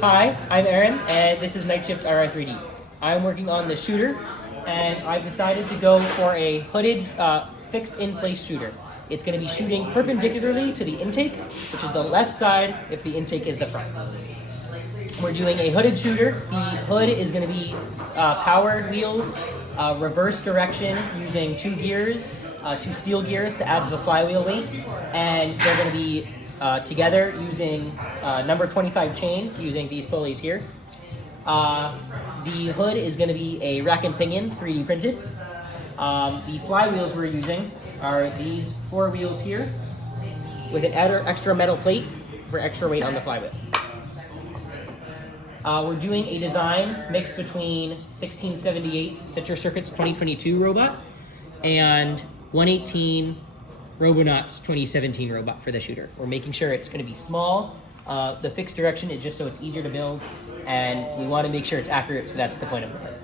Hi, I'm Aaron, and this is Night Shift Ri3D. I'm working on the shooter, and I've decided to go for a hooded, fixed in-place shooter. It's going to be shooting perpendicularly to the intake, which is the left side if the intake is the front. We're doing a hooded shooter. The hood is going to be powered wheels, reverse direction using two gears, two steel gears to add to the flywheel weight, and they're going to be together using number 25 chain using these pulleys here. The hood is going to be a rack and pinion 3D printed. The flywheels we're using are these four wheels here with an extra metal plate for extra weight on the flywheel. We're doing a design mix between 1678 Citrus Circuits 2022 robot and 118 Robonauts 2017 robot for the shooter. We're making sure it's going to be small. The fixed direction is just so it's easier to build, and we want to make sure it's accurate, so that's the point of the hood.